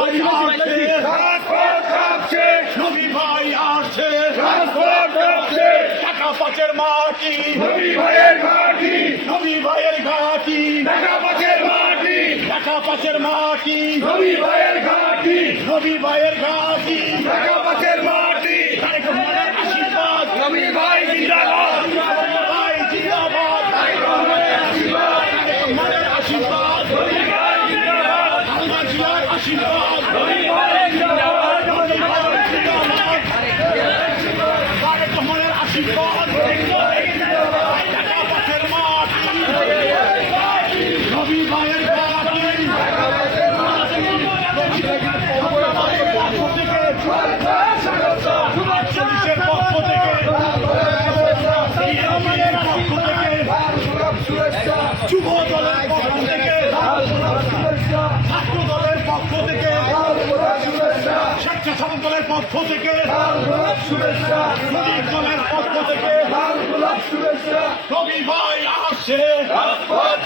ভাই আসছে, রাজপথ কাঁপছে, নবী ভাই আসছে, রাজপথ কাঁপছে, টাকা পাচের মাটি, নবী ভাইয়ের ঘাঁটি, নবী ভাইয়ের ঘাঁটি, ঢাকা পাশের মাটি, টাকা পাচের মাটি, নবী ভাইয়ের ঘাঁটি, নবী ভাইয়ের ঘাঁটি, ঢাকা পাশের মাটি, তারেক রহমানের আশীর্বাদ, নবী ভাই জিন্দাবাদ, ভাই জিন্দাবাদ, তারেক রহমানের আশীর্বাদ, তারেক রহমানের আশীর্বাদ, নবী ভাই জিন্দাবাদ, খুলনা জেলার আশীর্বাদ, নবী ভাই জিন্দাবাদ, নবী ভাইয়ের জিন্দাবাদ, তারেক রহমানের আশীর্বাদ, টাকা পাচের মাটি, নবী ভাইয়ের ঘাঁটি, পুলিশের পক্ষ থেকে, বিএনপির পক্ষ থেকে, যুব দলের পক্ষ থেকে, ছাত্র দলের পক্ষ থেকে, স্বেচ্ছাসেবক দলের পক্ষ থেকে, শ্রমিক দলের পক্ষ থেকে, নবী ভাই আসছে, রাজপথ